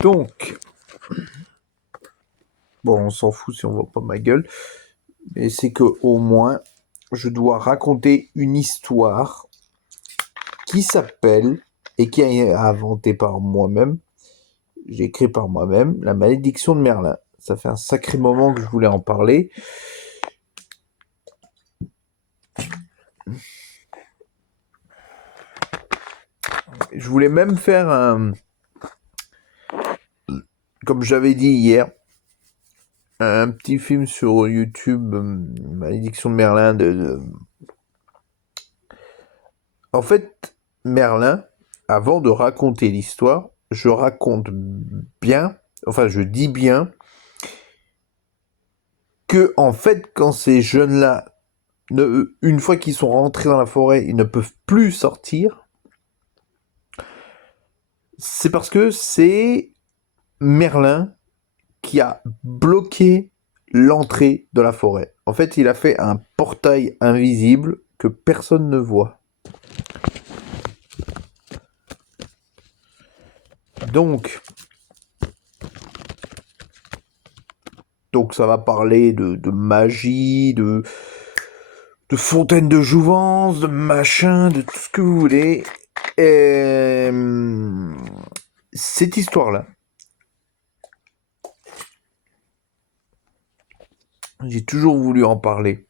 Donc, bon, on s'en fout si on voit pas ma gueule, mais c'est que au moins, je dois raconter une histoire qui s'appelle, et qui est inventée par moi-même, j'ai écrit par moi-même, La malédiction de Merlin. Ça fait un sacré moment que je voulais en parler. Je voulais même faire comme j'avais dit hier, un petit film sur YouTube, Malédiction de Merlin. En fait, Merlin, avant de raconter l'histoire, je raconte bien, enfin je dis bien, que en fait, quand ces jeunes-là, une fois qu'ils sont rentrés dans la forêt, ils ne peuvent plus sortir, c'est parce que c'est Merlin qui a bloqué l'entrée de la forêt. En fait, il a fait un portail invisible que personne ne voit. Donc ça va parler de magie, de fontaine de jouvence, de machin, de tout ce que vous voulez. Et cette histoire-là, j'ai toujours voulu en parler.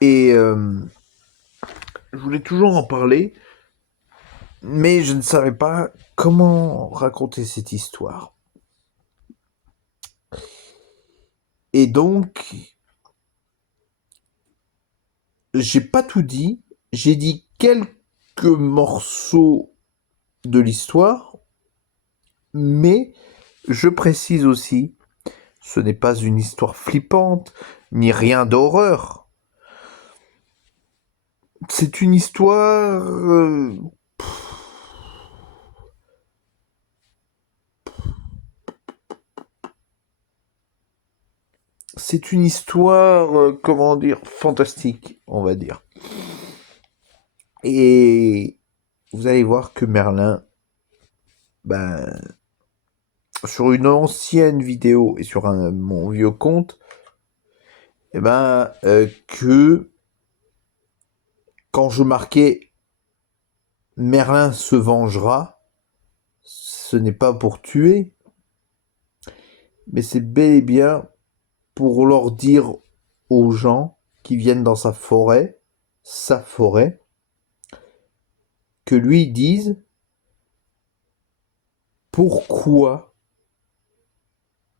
Et je voulais toujours en parler, mais je ne savais pas comment raconter cette histoire. Et donc, j'ai pas tout dit, j'ai dit quelques morceaux de l'histoire, mais je précise aussi, ce n'est pas une histoire flippante, ni rien d'horreur. C'est une histoire... c'est une histoire, comment dire, fantastique, on va dire. Et vous allez voir que Merlin, sur une ancienne vidéo et sur mon vieux compte, que quand je marquais Merlin se vengera, ce n'est pas pour tuer, mais c'est bel et bien pour leur dire aux gens qui viennent dans sa forêt, que lui dise pourquoi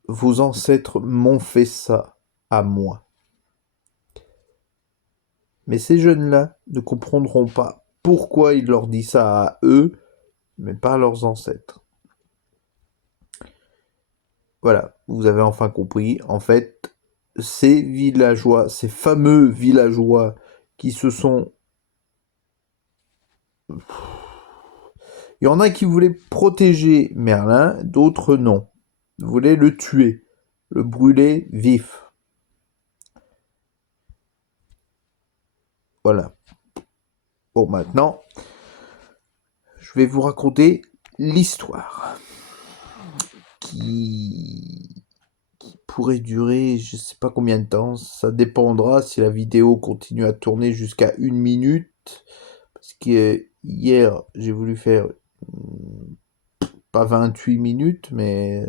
vos ancêtres m'ont fait ça à moi. Mais ces jeunes-là ne comprendront pas pourquoi il leur dit ça à eux, mais pas à leurs ancêtres. Voilà, vous avez enfin compris. En fait, ces villageois, ces fameux villageois qui se sont... Il y en a qui voulaient protéger Merlin, d'autres non. Ils voulaient le tuer, le brûler vif. Voilà. Bon, maintenant, je vais vous raconter l'histoire qui pourrait durer je sais pas combien de temps. Ça dépendra si la vidéo continue à tourner jusqu'à 1 minute. Parce que hier, j'ai voulu faire pas 28 minutes, mais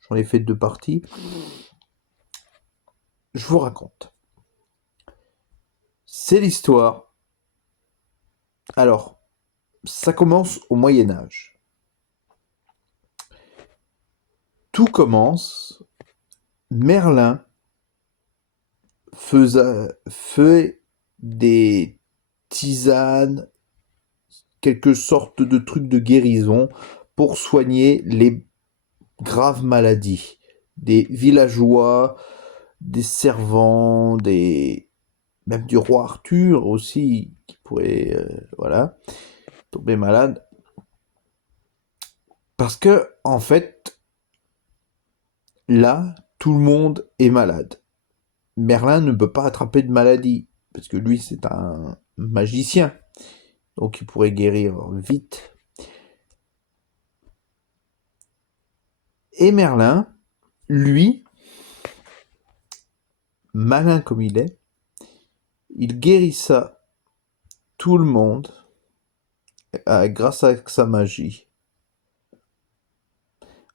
j'en ai fait 2 parties. Je vous raconte. C'est l'histoire. Alors, ça commence au Moyen-Âge. Tout commence, Merlin fait des tisanes, quelque sorte de trucs de guérison pour soigner les graves maladies des villageois, des servants, même du roi Arthur aussi, qui pourrait tomber malade. Parce que, en fait, là, tout le monde est malade. Merlin ne peut pas attraper de maladie, parce que lui, c'est un magicien. donc il pourrait guérir vite. Et Merlin, lui, malin comme il est, il guérissa tout le monde grâce à sa magie.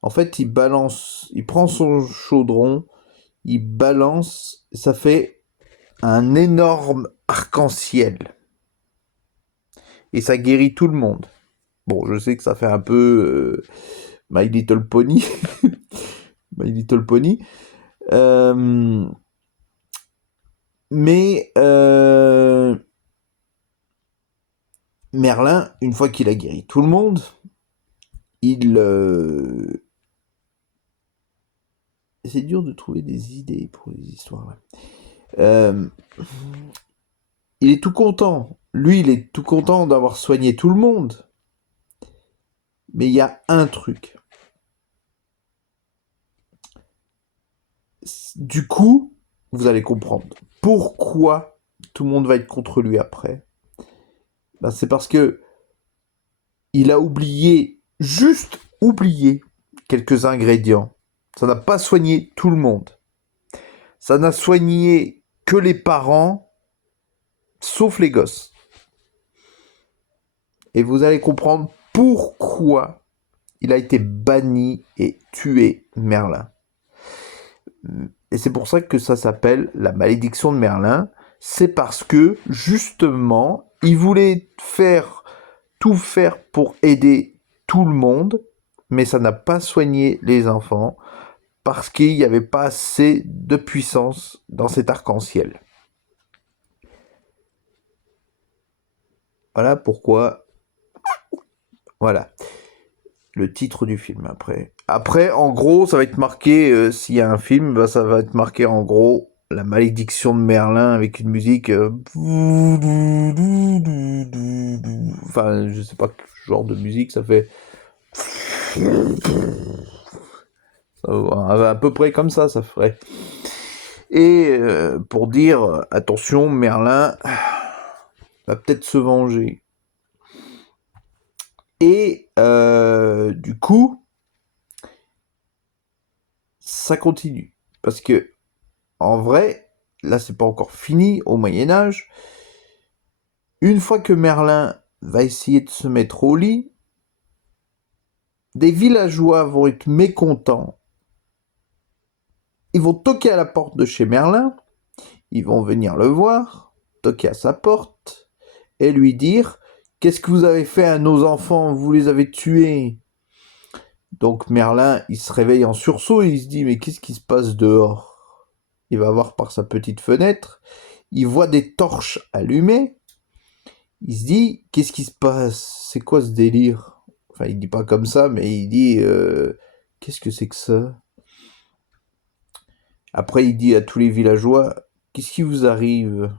En fait, il prend son chaudron, il balance, ça fait un énorme arc-en-ciel. Et ça guérit tout le monde. Bon, je sais que ça fait un peu My Little Pony. My Little Pony. Mais Merlin, une fois qu'il a guéri tout le monde, c'est dur de trouver des idées pour les histoires là. Il est tout content. Lui, il est tout content d'avoir soigné tout le monde. Mais il y a un truc. Du coup, vous allez comprendre pourquoi tout le monde va être contre lui après. Ben, c'est parce que il a juste oublié quelques ingrédients. Ça n'a pas soigné tout le monde. Ça n'a soigné que les parents, sauf les gosses. Et vous allez comprendre pourquoi il a été banni et tué Merlin. Et c'est pour ça que ça s'appelle la malédiction de Merlin. C'est parce que, justement, il voulait tout faire pour aider tout le monde, mais ça n'a pas soigné les enfants, parce qu'il n'y avait pas assez de puissance dans cet arc-en-ciel. Voilà pourquoi... Voilà. Le titre du film, après. Après, en gros, ça va être marqué, s'il y a un film, bah, ça va être marqué en gros la malédiction de Merlin avec une musique. Enfin, je sais pas quel genre de musique ça fait. À peu près comme ça ferait. Et pour dire, attention, Merlin va peut-être se venger. Et du coup, ça continue. Parce que, en vrai, là, c'est pas encore fini au Moyen-Âge. Une fois que Merlin va essayer de se mettre au lit, des villageois vont être mécontents. Ils vont toquer à la porte de chez Merlin. Ils vont venir le voir, toquer à sa porte et lui dire « Qu'est-ce que vous avez fait à nos enfants? Vous les avez tués ?» Donc Merlin, il se réveille en sursaut et il se dit « Mais qu'est-ce qui se passe dehors ?» Il va voir par sa petite fenêtre, il voit des torches allumées. Il se dit « Qu'est-ce qui se passe? C'est quoi ce délire ?» Enfin, il dit pas comme ça, mais il dit « Qu'est-ce que c'est que ça ?» Après, il dit à tous les villageois « Qu'est-ce qui vous arrive,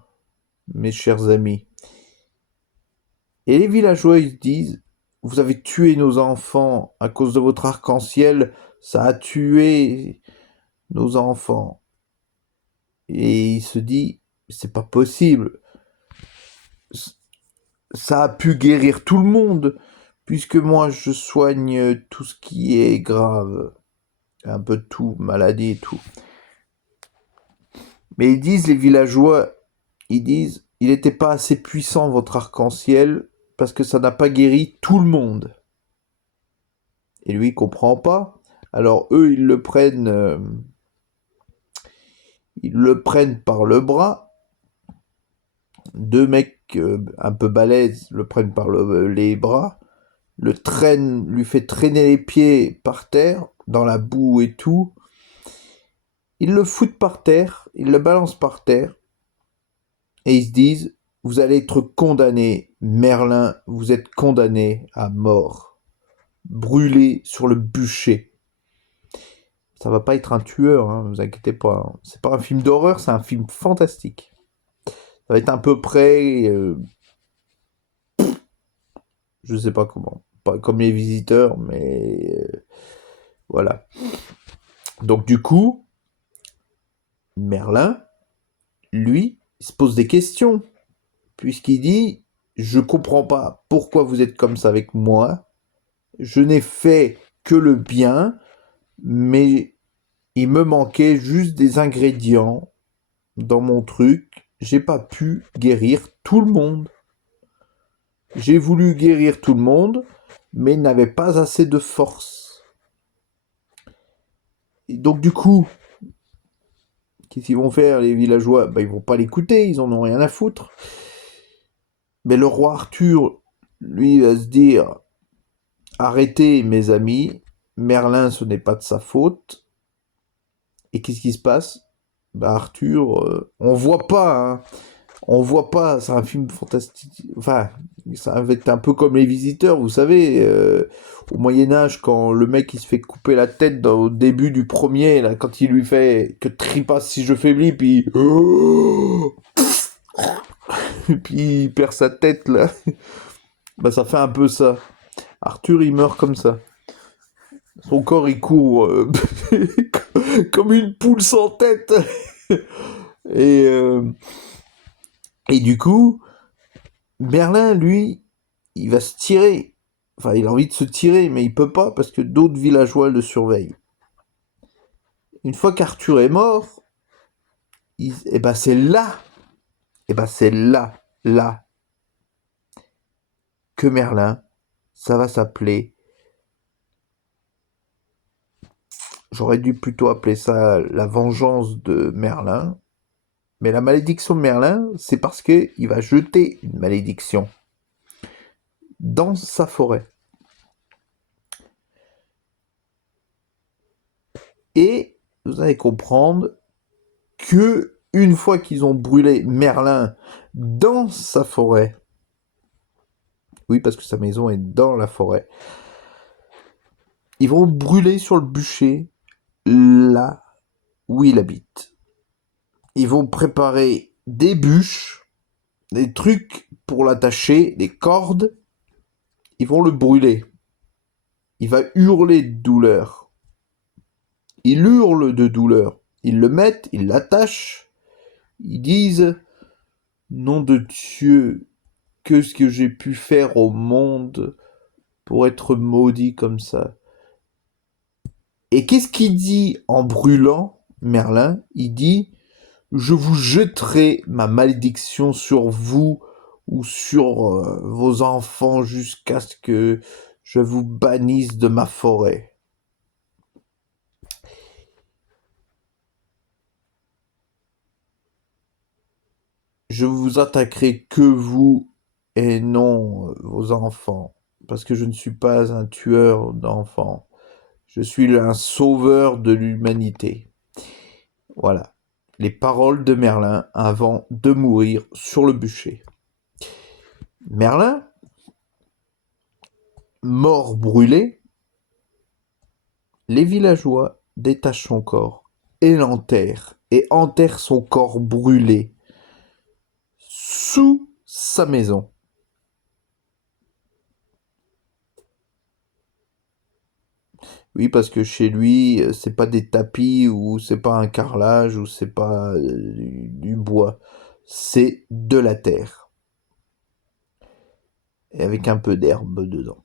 mes chers amis ?» Et les villageois, ils se disent « Vous avez tué nos enfants à cause de votre arc-en-ciel, ça a tué nos enfants. » Et il se dit « C'est pas possible. Ça a pu guérir tout le monde, puisque moi je soigne tout ce qui est grave, un peu de tout, maladie et tout. » Mais ils disent, les villageois, ils disent « Il n'était pas assez puissant votre arc-en-ciel, parce que ça n'a pas guéri tout le monde. » Et lui, il comprend pas. Alors eux, ils le prennent par le bras. Deux mecs un peu balèzes le prennent par les bras, lui fait traîner les pieds par terre, dans la boue et tout. Ils le foutent par terre, ils le balancent par terre, et ils se disent « Vous allez être condamné, Merlin, vous êtes condamné à mort. Brûlé sur le bûcher. » Ça va pas être un tueur, hein, vous inquiétez pas. Hein. C'est pas un film d'horreur, c'est un film fantastique. Ça va être à peu près... je sais pas comment. Pas comme Les Visiteurs, mais... voilà. Donc du coup, Merlin, lui, il se pose des questions. Puisqu'il dit, je comprends pas pourquoi vous êtes comme ça avec moi. Je n'ai fait que le bien, mais il me manquait juste des ingrédients dans mon truc. J'ai pas pu guérir tout le monde. J'ai voulu guérir tout le monde, mais il n'avait pas assez de force. Et donc du coup, qu'est-ce qu'ils vont faire les villageois? Ben, ils vont pas l'écouter, ils en ont rien à foutre. Mais le roi Arthur, lui, va se dire, arrêtez mes amis, Merlin ce n'est pas de sa faute. Et qu'est-ce qui se passe? Bah Arthur, on voit pas, hein. On voit pas, c'est un film fantastique. Enfin, ça va être un peu comme Les Visiteurs, vous savez, au Moyen-Âge, quand le mec il se fait couper la tête au début du premier, là, quand il lui fait que tripasse si je faiblis, puis. Et puis il perd sa tête, là. Bah, ça fait un peu ça. Arthur, il meurt comme ça. Son corps, il court comme une poule sans tête. Et, euh, et du coup, Merlin, lui, il va se tirer. Enfin, il a envie de se tirer, mais il peut pas parce que d'autres villageois le surveillent. Une fois qu'Arthur est mort, et ben c'est là que Merlin, ça va s'appeler. J'aurais dû plutôt appeler ça la vengeance de Merlin. Mais la malédiction de Merlin, c'est parce que il va jeter une malédiction dans sa forêt. Et vous allez comprendre que une fois qu'ils ont brûlé Merlin dans sa forêt, oui parce que sa maison est dans la forêt, ils vont brûler sur le bûcher là où il habite. Ils vont préparer des bûches, des trucs pour l'attacher, des cordes. Ils vont le brûler. Il va hurler de douleur. Il hurle de douleur. Ils le mettent, ils l'attachent. Ils disent nom de Dieu, qu'est-ce que j'ai pu faire au monde pour être maudit comme ça. Et qu'est-ce qu'il dit en brûlant, Merlin? Il dit je vous jetterai ma malédiction sur vous ou sur vos enfants jusqu'à ce que je vous bannisse de ma forêt. Je vous attaquerai que vous et non vos enfants, parce que je ne suis pas un tueur d'enfants. Je suis un sauveur de l'humanité. Voilà. Les paroles de Merlin avant de mourir sur le bûcher. Merlin, mort brûlé, les villageois détachent son corps et l'enterrent, et enterrent son corps brûlé sous sa maison. Oui, parce que chez lui, c'est pas des tapis ou c'est pas un carrelage ou c'est pas du bois, c'est de la terre et avec un peu d'herbe dedans.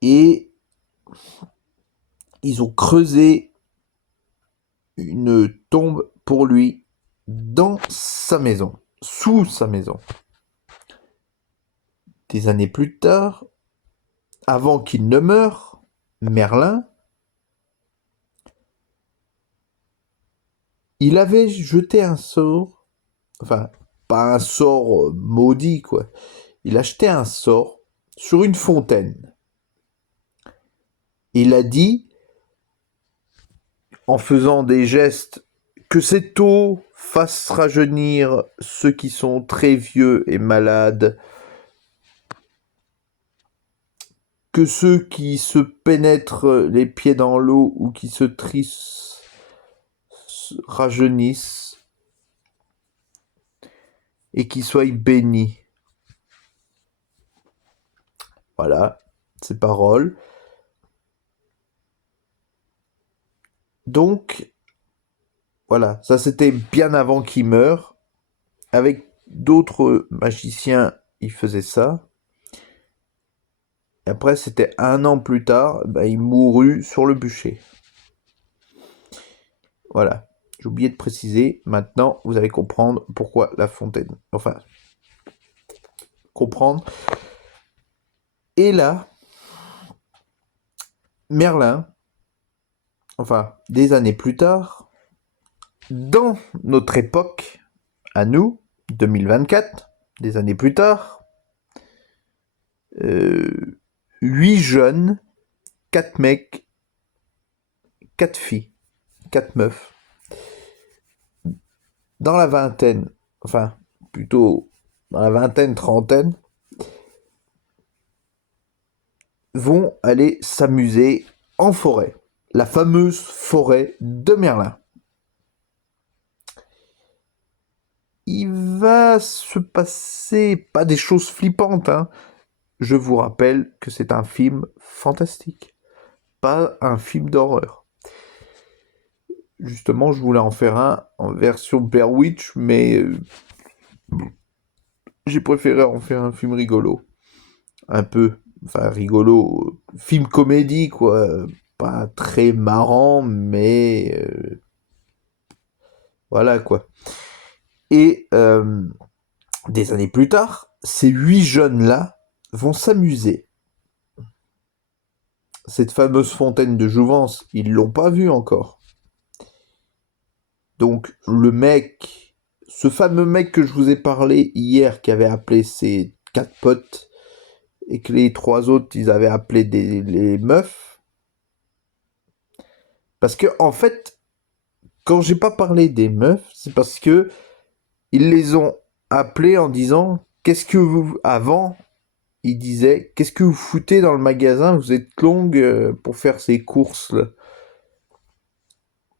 Et ils ont creusé une tombe pour lui dans sa maison, sous sa maison. Des années plus tard, avant qu'il ne meure, Merlin, il avait jeté un sort, enfin, pas un sort maudit, quoi. Il a jeté un sort sur une fontaine. Il a dit, en faisant des gestes, que cette eau fasse rajeunir ceux qui sont très vieux et malades, que ceux qui se pénètrent les pieds dans l'eau ou qui se trissent rajeunissent et qui soient bénis. Voilà, ces paroles. Donc, voilà, ça c'était bien avant qu'il meure. Avec d'autres magiciens, ils faisaient ça. Et après, c'était 1 an plus tard, il mourut sur le bûcher. Voilà. J'ai oublié de préciser. Maintenant, vous allez comprendre pourquoi La Fontaine. Enfin, comprendre. Et là, Merlin, enfin, des années plus tard, dans notre époque, à nous, 2024, des années plus tard, 8 jeunes, 4 mecs, 4 filles, 4 meufs, dans la vingtaine, enfin, plutôt dans la vingtaine, trentaine, vont aller s'amuser en forêt. La fameuse forêt de Merlin. Il va se passer pas des choses flippantes, hein. Je vous rappelle que c'est un film fantastique, pas un film d'horreur. Justement, je voulais en faire un en version Blair Witch, mais j'ai préféré en faire un film rigolo. Un peu, enfin rigolo, film comédie quoi, pas très marrant, mais voilà quoi. Et des années plus tard, ces 8 jeunes-là vont s'amuser. Cette fameuse fontaine de jouvence, ils l'ont pas vue encore. Donc le mec, ce fameux mec que je vous ai parlé hier, qui avait appelé ses 4 potes, et que les 3 autres, ils avaient appelé les meufs. Parce que, en fait, quand j'ai pas parlé des meufs, c'est parce que ils les ont appelés en disant, qu'est-ce que vous, avant, ils disaient, qu'est-ce que vous foutez dans le magasin, vous êtes longue pour faire ces courses là.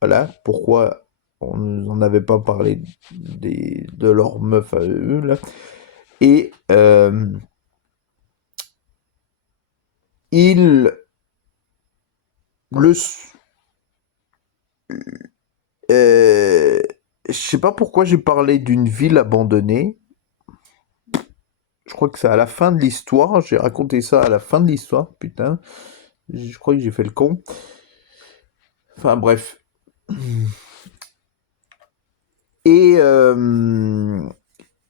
Voilà, pourquoi on n'en avait pas parlé de leurs meufs à eux là. Et ils le je sais pas pourquoi j'ai parlé d'une ville abandonnée. Je crois que c'est à la fin de l'histoire. J'ai raconté ça à la fin de l'histoire, putain. Je crois que j'ai fait le con. Enfin bref. Et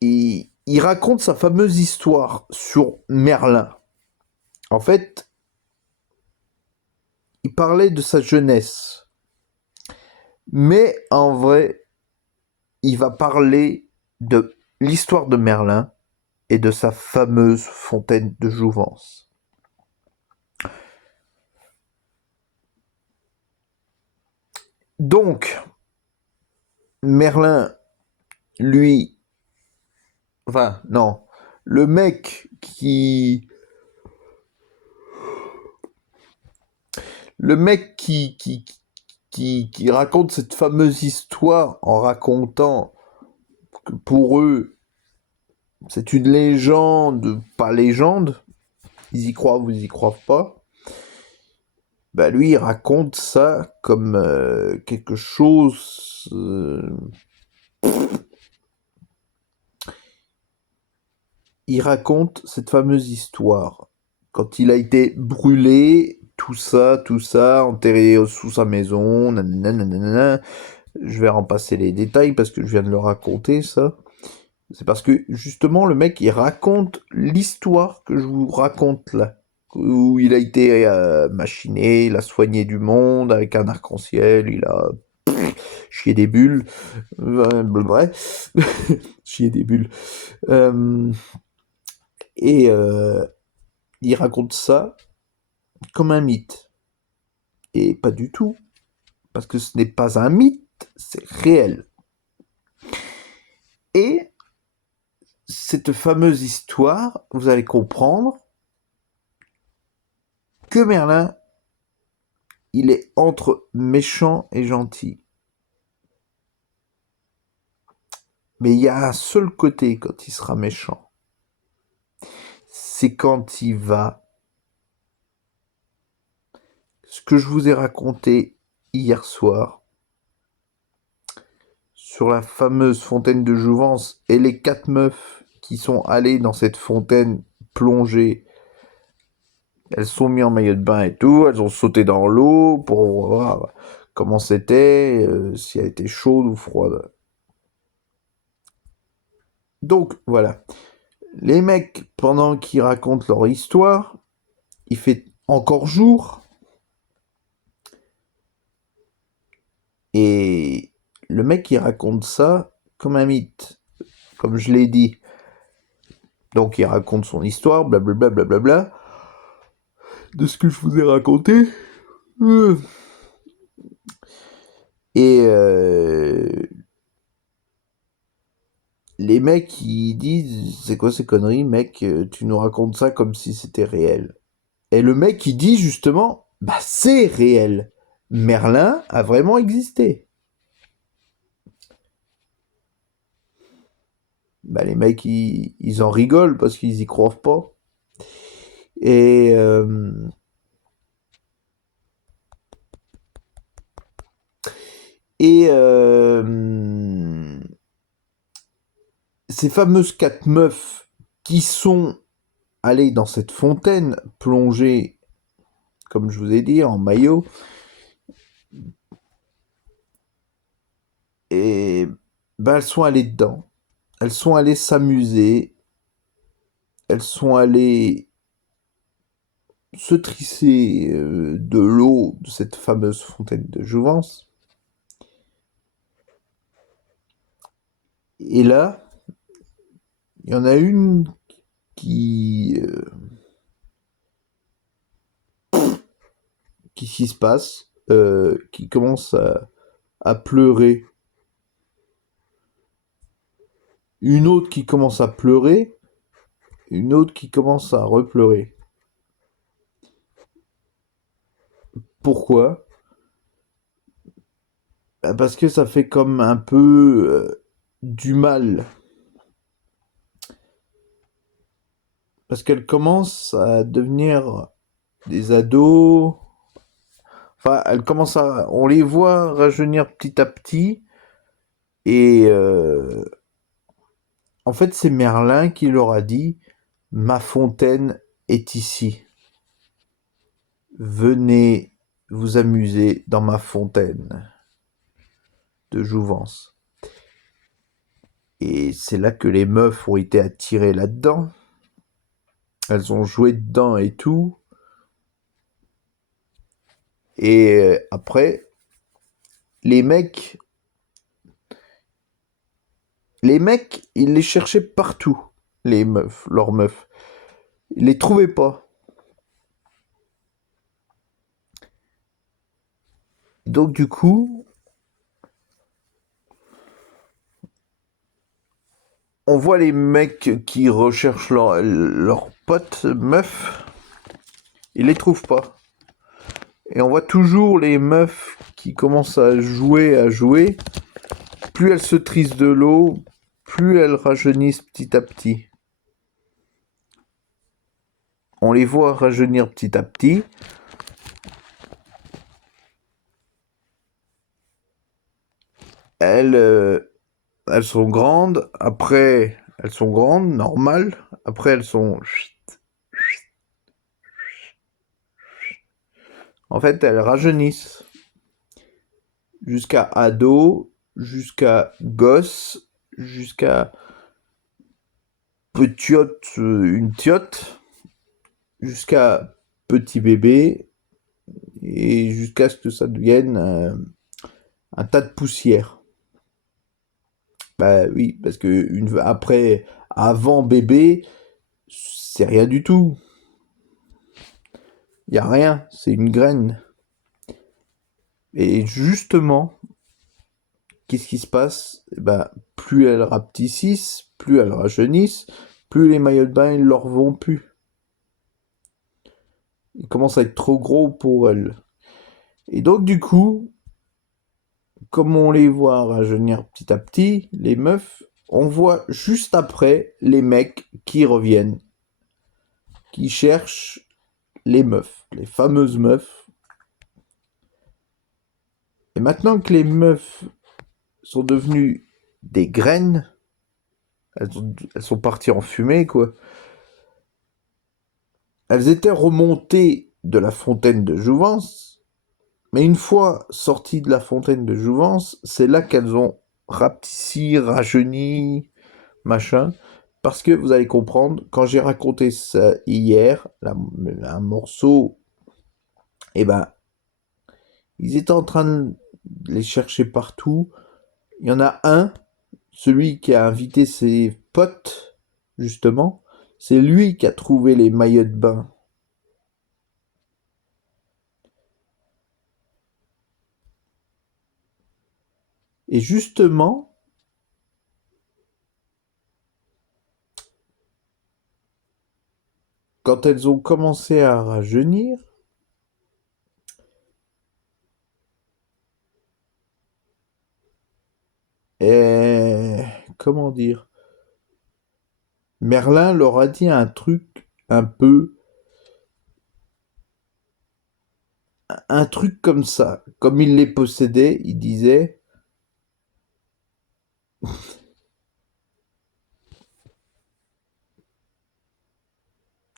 il raconte sa fameuse histoire sur Merlin. En fait, il parlait de sa jeunesse. Mais en vrai, il va parler de l'histoire de Merlin et de sa fameuse fontaine de jouvence. Donc, Merlin, lui, enfin, non, le mec qui raconte cette fameuse histoire en racontant que pour eux, c'est une légende, pas légende, ils y croient ou ils y croient pas, bah lui, il raconte ça comme quelque chose... il raconte cette fameuse histoire. Quand il a été brûlé, tout ça, enterré sous sa maison, nanana, nanana. Je vais en passer les détails parce que je viens de le raconter, ça. C'est parce que, justement, le mec, il raconte l'histoire que je vous raconte là. Où il a été machiné, il a soigné du monde avec un arc-en-ciel, il a chié des bulles. Bref, chié des bulles. Et il raconte ça comme un mythe. Et pas du tout. Parce que ce n'est pas un mythe, c'est réel. Et cette fameuse histoire, vous allez comprendre que Merlin, il est entre méchant et gentil. Mais il y a un seul côté quand il sera méchant. C'est quand il va... Ce que je vous ai raconté hier soir sur la fameuse fontaine de jouvence et les 4 meufs qui sont allées dans cette fontaine plonger. Elles sont mises en maillot de bain et tout, elles ont sauté dans l'eau pour voir comment c'était, si elle était chaude ou froide. Donc voilà, les mecs, pendant qu'ils racontent leur histoire, il fait encore jour, et le mec il raconte ça comme un mythe, comme je l'ai dit. Donc il raconte son histoire, blablabla, blablabla, de ce que je vous ai raconté. Et les mecs ils disent, c'est quoi ces conneries, mec, tu nous racontes ça comme si c'était réel. Et le mec il dit justement, bah c'est réel. Merlin a vraiment existé. Bah les mecs ils en rigolent parce qu'ils y croient pas. Et et ces fameuses 4 meufs qui sont allées dans cette fontaine plonger, comme je vous ai dit, en maillot, et ben elles sont allées dedans. Elles sont allées s'amuser. Elles sont allées se trisser de l'eau de cette fameuse fontaine de jouvence. Et là, il y en a une qui... qu'est-ce qui se passe, qui commence à pleurer. Une autre qui commence à pleurer, une autre qui commence à repleurer. Pourquoi ? Parce que ça fait comme un peu du mal. Parce qu'elles commencent à devenir des ados. Enfin, elles commencent à... On les voit rajeunir petit à petit. Et en fait, c'est Merlin qui leur a dit « Ma fontaine est ici. Venez vous amuser dans ma fontaine de jouvence. » Et c'est là que les meufs ont été attirées là-dedans. Elles ont joué dedans et tout. Et après, les mecs, ils les cherchaient partout, les meufs, leurs meufs. Ils les trouvaient pas. Donc du coup, on voit les mecs qui recherchent leurs potes meufs, ils les trouvent pas. Et on voit toujours les meufs qui commencent à jouer. Plus elles se trissent de l'eau, plus elles rajeunissent petit à petit. On les voit rajeunir petit à petit. Elles sont grandes, après elles sont grandes, normales, après elles sont... En fait, elles rajeunissent. Jusqu'à ado, jusqu'à gosse, jusqu'à petiote, une tiote, jusqu'à petit bébé, et jusqu'à ce que ça devienne un tas de poussière. Bah oui, parce que après, avant bébé, c'est rien du tout. Il y a rien, c'est une graine. Et justement, qu'est-ce qui se passe ? Plus elles rapetissent, plus elles rajeunissent, plus les maillots de bain ils leur vont plus. Ils commencent à être trop gros pour elles. Et donc du coup, comme on les voit rajeunir petit à petit, les meufs, on voit juste après les mecs qui reviennent, qui cherchent les meufs, les fameuses meufs. Et maintenant que les meufs sont devenues des graines. Elles sont parties en fumée, quoi. Elles étaient remontées de la fontaine de Jouvence, mais une fois sorties de la fontaine de Jouvence, c'est là qu'elles ont rapetissi, rajeuni, machin. Parce que vous allez comprendre, quand j'ai raconté ça hier, un morceau, eh ben, ils étaient en train de les chercher partout. Il y en a un, celui qui a invité ses potes, justement, c'est lui qui a trouvé les maillots de bain. Et justement, quand elles ont commencé à rajeunir, comment dire, Merlin leur a dit un truc un truc comme ça. Comme il les possédait, il disait,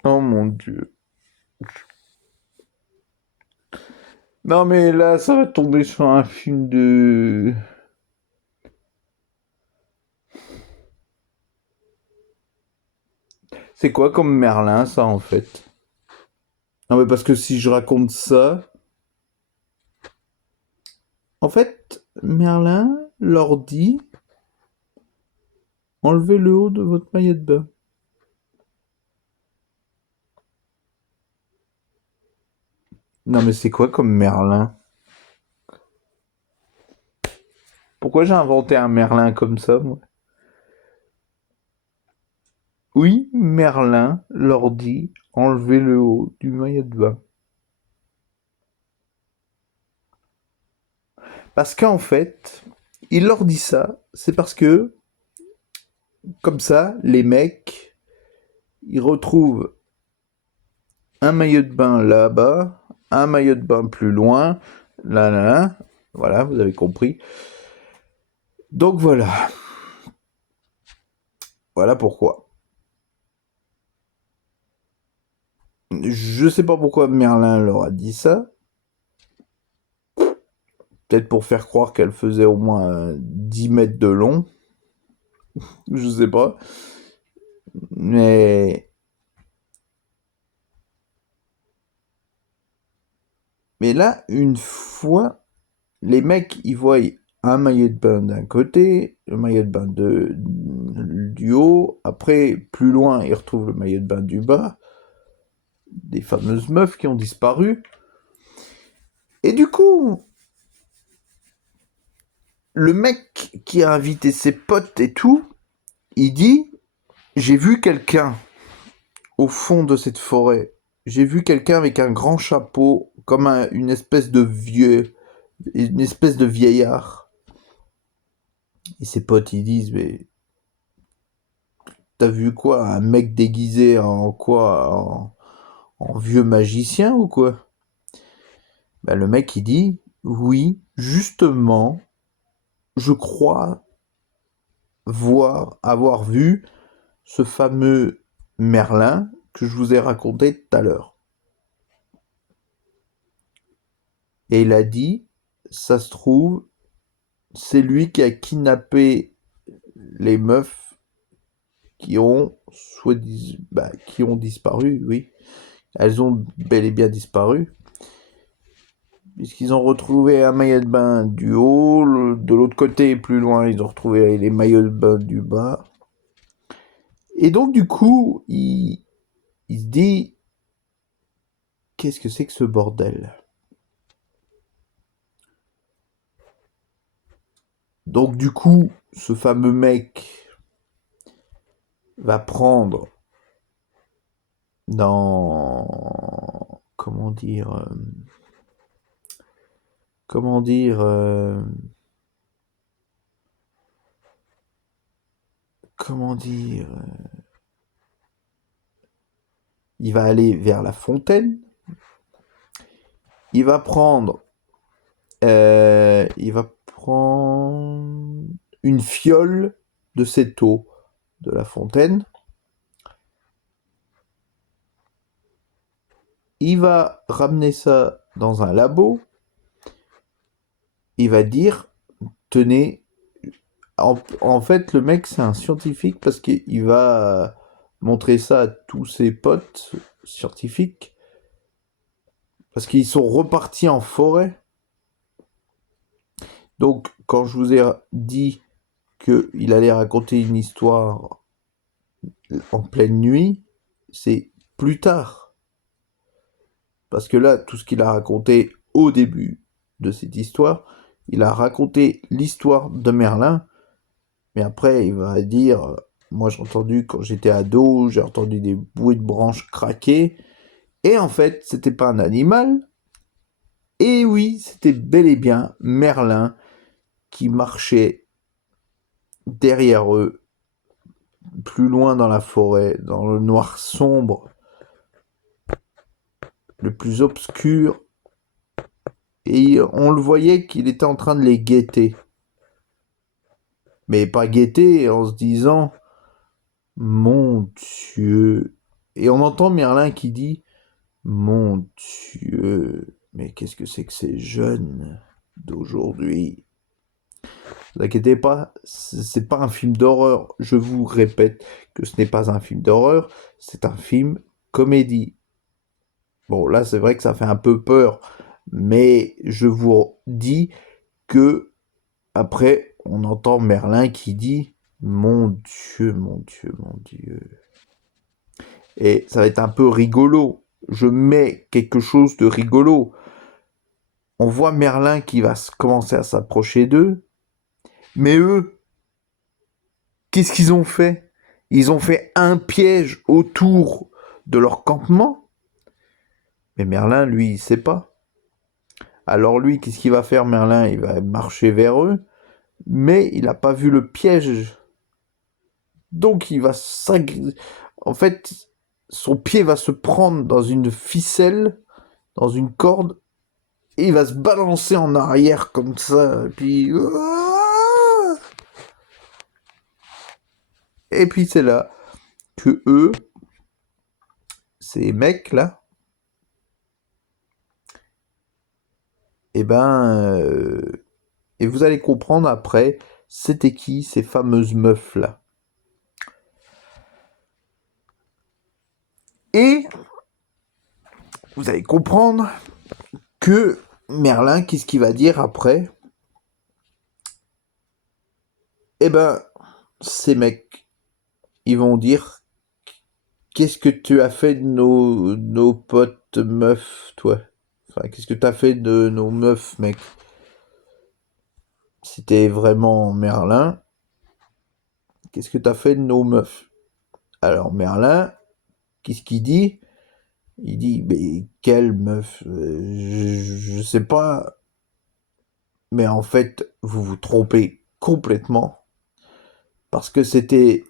oh mon Dieu. Non mais là, ça va tomber sur un film de... C'est quoi comme Merlin, ça, en fait? Non mais parce que si je raconte ça... En fait, Merlin leur dit, enlevez le haut de votre maillot de bain. Non mais c'est quoi comme Merlin? Pourquoi j'ai inventé un Merlin comme ça, moi? Oui, Merlin leur dit, enlevez le haut du maillot de bain. Parce qu'en fait, il leur dit ça, c'est parce que, comme ça, les mecs, ils retrouvent un maillot de bain là-bas, un maillot de bain plus loin, là, là, là. Voilà, vous avez compris. Donc voilà. Voilà pourquoi. Je sais pas pourquoi Merlin leur a dit ça. Peut-être pour faire croire qu'elle faisait au moins 10 mètres de long. Je sais pas. Mais, mais là, une fois, les mecs, ils voient un maillot de bain d'un côté, le maillot de bain du haut. Après, plus loin, ils retrouvent le maillot de bain du bas. Des fameuses meufs qui ont disparu. Et du coup, le mec qui a invité ses potes et tout, il dit, j'ai vu quelqu'un au fond de cette forêt. J'ai vu quelqu'un avec un grand chapeau, comme une espèce de vieux, une espèce de vieillard. Et ses potes, ils disent, mais t'as vu quoi? Un mec déguisé en quoi? En vieux magicien ou quoi? Ben, le mec, il dit, oui, justement, je crois avoir vu ce fameux Merlin que je vous ai raconté tout à l'heure. Et il a dit, ça se trouve, c'est lui qui a kidnappé les meufs qui ont qui ont disparu, oui. Elles ont bel et bien disparu. Puisqu'ils ont retrouvé un maillot de bain du haut, de l'autre côté, plus loin, ils ont retrouvé les maillots de bain du bas. Et donc, du coup, il se dit, qu'est-ce que c'est que ce bordel? Donc, du coup, ce fameux mec va prendre dans... Comment dire... comment dire... il va aller vers la fontaine. Il va prendre... il va prendre... une fiole de cette eau de la fontaine. Il va ramener ça dans un labo. Il va dire, tenez, en fait, le mec, c'est un scientifique parce qu'il va montrer ça à tous ses potes scientifiques parce qu'ils sont repartis en forêt. Donc, quand je vous ai dit qu'il allait raconter une histoire en pleine nuit, c'est plus tard. Parce que là, tout ce qu'il a raconté au début de cette histoire, il a raconté l'histoire de Merlin, mais après, il va dire, moi j'ai entendu quand j'étais ado, j'ai entendu des bruits de branches craquer, et en fait, c'était pas un animal, et oui, c'était bel et bien Merlin qui marchait derrière eux, plus loin dans la forêt, dans le noir sombre, le plus obscur, et on le voyait qu'il était en train de les guetter. Mais pas guetter en se disant « Mon Dieu !» Et on entend Merlin qui dit « Mon Dieu, mais qu'est-ce que c'est que ces jeunes d'aujourd'hui ?» Ne vous inquiétez pas, c'est pas un film d'horreur. Je vous répète que ce n'est pas un film d'horreur, c'est un film comédie. Bon, là, c'est vrai que ça fait un peu peur, mais je vous dis que après, on entend Merlin qui dit « Mon Dieu, mon Dieu, mon Dieu ». Et ça va être un peu rigolo. Je mets quelque chose de rigolo. On voit Merlin qui va commencer à s'approcher d'eux. Mais eux, qu'est-ce qu'ils ont fait? Ils ont fait un piège autour de leur campement. Mais Merlin, lui, il sait pas. Alors lui, qu'est-ce qu'il va faire, Merlin? Il va marcher vers eux. Mais il n'a pas vu le piège. Donc il va en fait, son pied va se prendre dans une ficelle, dans une corde, et il va se balancer en arrière comme ça, et puis c'est là que eux, ces mecs là, et et vous allez comprendre après, c'était qui ces fameuses meufs là. Et vous allez comprendre que Merlin, qu'est-ce qu'il va dire après? Ces mecs, ils vont dire, qu'est-ce que tu as fait de nos potes meufs, toi? Enfin, qu'est-ce que tu as fait de nos meufs, mec? Si t'es vraiment Merlin, qu'est-ce que tu as fait de nos meufs? Alors, Merlin, qu'est-ce qu'il dit? Il dit, mais quelle meuf? Je sais pas. Mais en fait, vous vous trompez complètement. Parce que c'était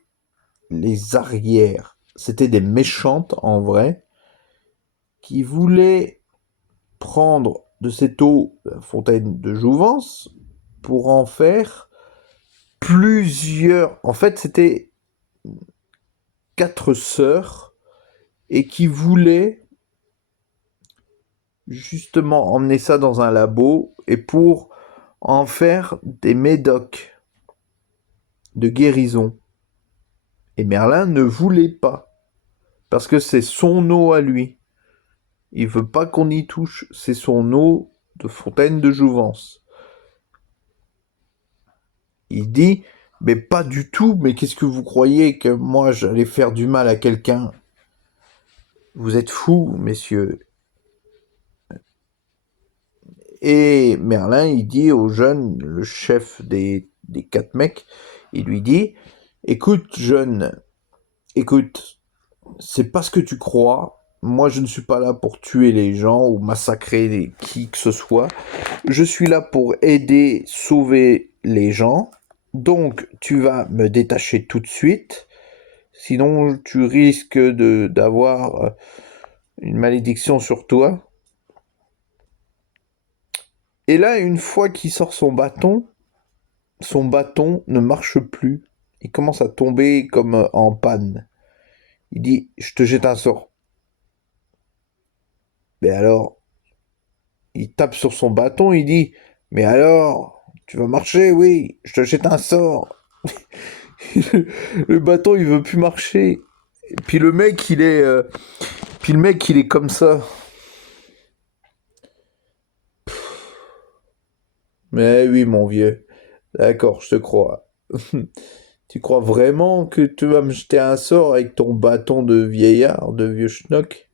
les arrières. C'était des méchantes, en vrai, qui voulaient prendre de cette eau, la fontaine de Jouvence, pour en faire plusieurs. En fait, c'était 4 sœurs et qui voulaient justement emmener ça dans un labo et pour en faire des médocs de guérison. Et Merlin ne voulait pas parce que c'est son eau à lui. Il veut pas qu'on y touche, c'est son eau de fontaine de Jouvence. Il dit, mais pas du tout, mais qu'est-ce que vous croyez que moi j'allais faire du mal à quelqu'un? Vous êtes fous, messieurs. Et Merlin, il dit au jeune, le chef des 4 mecs, il lui dit, écoute jeune, écoute, c'est pas ce que tu crois. Moi, je ne suis pas là pour tuer les gens ou massacrer qui que ce soit. Je suis là pour aider, sauver les gens. Donc, tu vas me détacher tout de suite. Sinon, tu risques d'avoir une malédiction sur toi. Et là, une fois qu'il sort son bâton, son bâton ne marche plus. Il commence à tomber comme en panne. Il dit, je te jette un sort. Mais alors, il tape sur son bâton, il dit, mais alors, tu vas marcher, oui, je te jette un sort. Le bâton, il veut plus marcher. Et puis le mec, il est comme ça. Mais oui, mon vieux. D'accord, je te crois. Tu crois vraiment que tu vas me jeter un sort avec ton bâton de vieillard, de vieux schnock?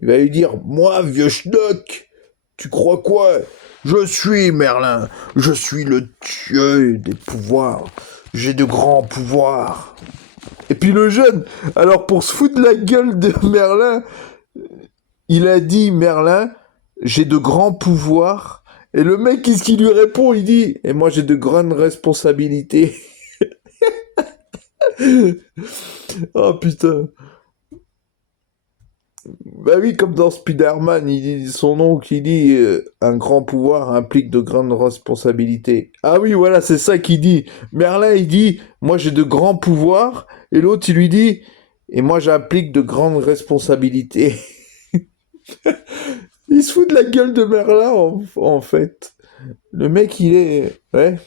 Il va lui dire, moi, vieux schnock, tu crois quoi? Je suis Merlin, je suis le dieu des pouvoirs, j'ai de grands pouvoirs. Et puis le jeune, alors pour se foutre de la gueule de Merlin, il a dit, Merlin, j'ai de grands pouvoirs. Et le mec, qu'est-ce qu'il lui répond? Il dit, et moi j'ai de grandes responsabilités. Oh putain. Bah oui, comme dans Spider-Man, il dit son nom qui dit un grand pouvoir implique de grandes responsabilités. Ah oui, voilà, c'est ça qu'il dit. Merlin, il dit, moi j'ai de grands pouvoirs, et l'autre, il lui dit, et moi j'implique de grandes responsabilités. Il se fout de la gueule de Merlin, en fait. Le mec, il est... Ouais.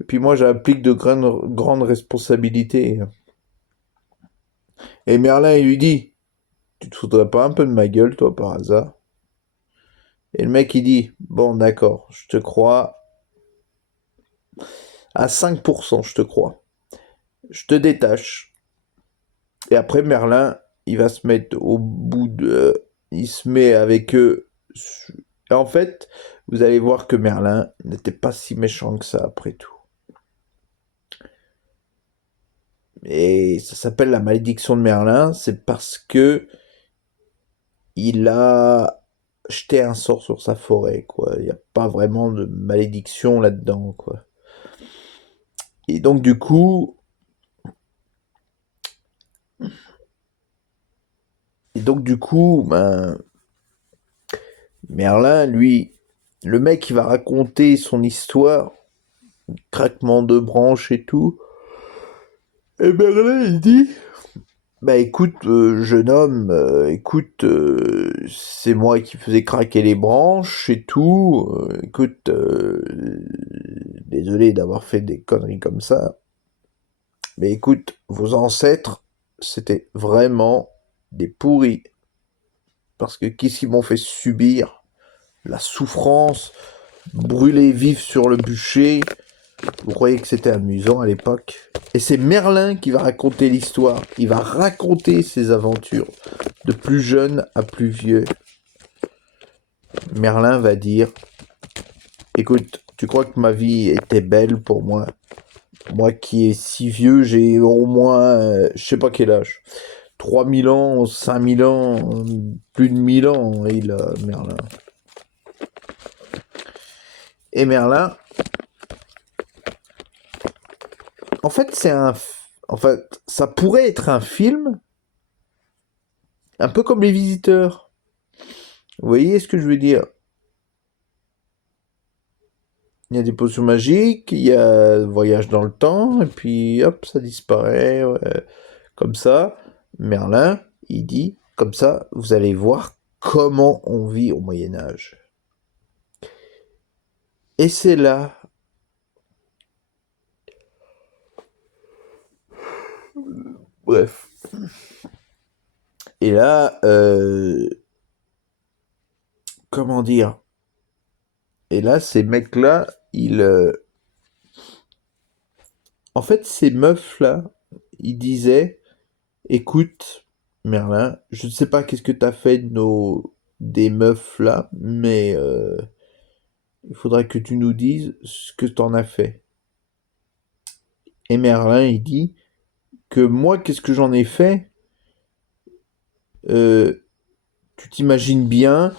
Et puis moi, j'implique de grandes responsabilités. Et Merlin, il lui dit, tu te foutrais pas un peu de ma gueule, toi, par hasard? Et le mec, il dit, bon, d'accord, je te crois. À 5%, je te crois. Je te détache. Et après, Merlin, il va se mettre au bout de... Il se met avec eux. Et en fait, vous allez voir que Merlin n'était pas si méchant que ça, après tout. Et ça s'appelle la malédiction de Merlin, c'est parce que il a jeté un sort sur sa forêt, quoi. Il n'y a pas vraiment de malédiction là-dedans, quoi. Et donc du coup, ben, Merlin, lui, le mec, il va raconter son histoire, craquement de branches et tout. Et Merlin, il dit, bah écoute, jeune homme, écoute, c'est moi qui faisais craquer les branches et tout. Écoute, désolé d'avoir fait des conneries comme ça. Mais écoute, vos ancêtres, c'était vraiment des pourris. Parce que qu'est-ce qu'ils m'ont fait subir? La souffrance, brûler vif sur le bûcher. Vous croyez que c'était amusant à l'époque? Et c'est Merlin qui va raconter l'histoire. Il va raconter ses aventures, de plus jeune à plus vieux. Merlin va dire, écoute, tu crois que ma vie était belle pour moi? Moi qui est si vieux, j'ai au moins, je sais pas quel âge. 3000 ans, 5000 ans, plus de 1000 ans, il a, Merlin. Et Merlin, en fait, ça pourrait être un film, un peu comme Les Visiteurs. Vous voyez ce que je veux dire? Il y a des potions magiques, il y a le voyage dans le temps, et puis hop, ça disparaît, ouais. Comme ça. Merlin, il dit, comme ça, vous allez voir comment on vit au Moyen Âge. Et c'est là... Bref. Et là, comment dire? Et là, ces mecs-là, en fait, ces meufs-là, ils disaient, écoute, Merlin, je ne sais pas qu'est-ce que t'as fait des meufs-là, mais il faudrait que tu nous dises ce que t'en as fait. Et Merlin, il dit que moi, qu'est-ce que j'en ai fait? Euh, tu t'imagines bien,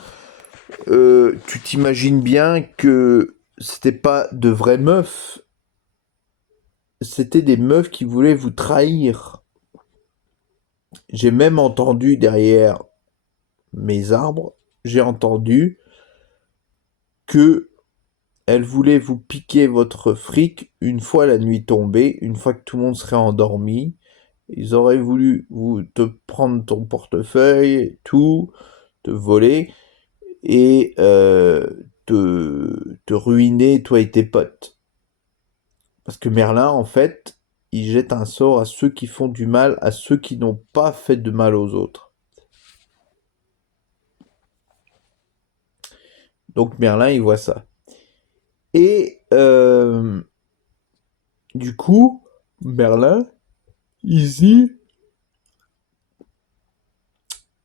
que c'était pas de vraies meufs, c'était des meufs qui voulaient vous trahir. J'ai même entendu derrière mes arbres, j'ai entendu que elle voulait vous piquer votre fric une fois la nuit tombée, une fois que tout le monde serait endormi. Ils auraient voulu te prendre ton portefeuille, tout, te voler et te ruiner toi et tes potes. Parce que Merlin, en fait, il jette un sort à ceux qui font du mal, à ceux qui n'ont pas fait de mal aux autres. Donc Merlin, il voit ça. Et du coup, Merlin, il dit,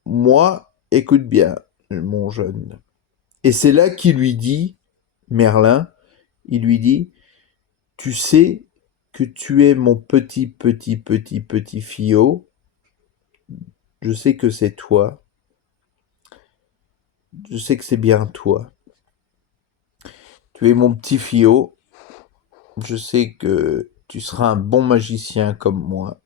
moi, écoute bien, mon jeune. Et c'est là qu'il lui dit, Merlin, il lui dit, tu sais que tu es mon petit fiot, je sais que c'est toi, je sais que c'est bien toi. Tu es mon petit fiot, je sais que tu seras un bon magicien comme moi.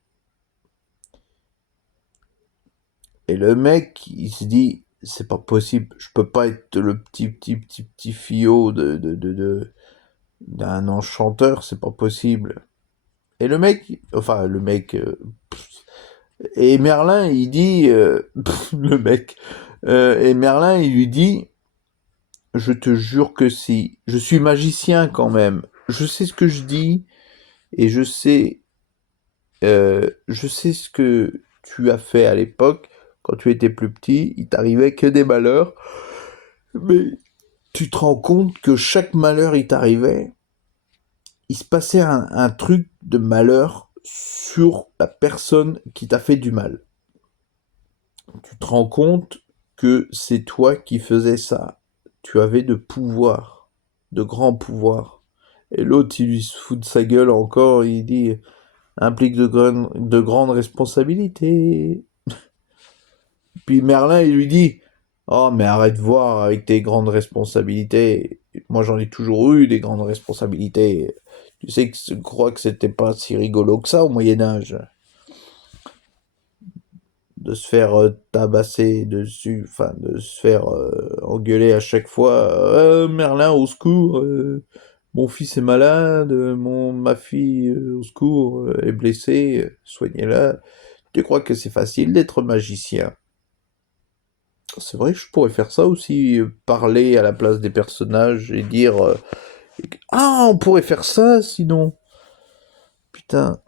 Et le mec, il se dit, c'est pas possible, je peux pas être le petit fiot d'un enchanteur, c'est pas possible. Et le mec, enfin le mec, et Merlin, il dit, le mec, et Merlin, il lui dit, je te jure que si, je suis magicien quand même, je sais ce que je dis, et je sais ce que tu as fait à l'époque, quand tu étais plus petit, il t'arrivait que des malheurs, mais tu te rends compte que chaque malheur il t'arrivait, il se passait un truc de malheur sur la personne qui t'a fait du mal. Tu te rends compte que c'est toi qui faisais ça. Tu avais de pouvoir, de grands pouvoirs. Et l'autre, il lui se fout de sa gueule encore, il dit implique de grandes responsabilités. Puis Merlin, il lui dit oh, mais arrête de voir avec tes grandes responsabilités. Moi, j'en ai toujours eu des grandes responsabilités. Tu sais que je crois que c'était pas si rigolo que ça au Moyen-Âge. De se faire tabasser dessus, enfin, de se faire engueuler à chaque fois. Merlin, au secours, mon fils est malade, ma fille, au secours, est blessée, soignez-la. Tu crois que c'est facile d'être magicien? C'est vrai que je pourrais faire ça aussi, parler à la place des personnages et dire ah, on pourrait faire ça sinon. Putain.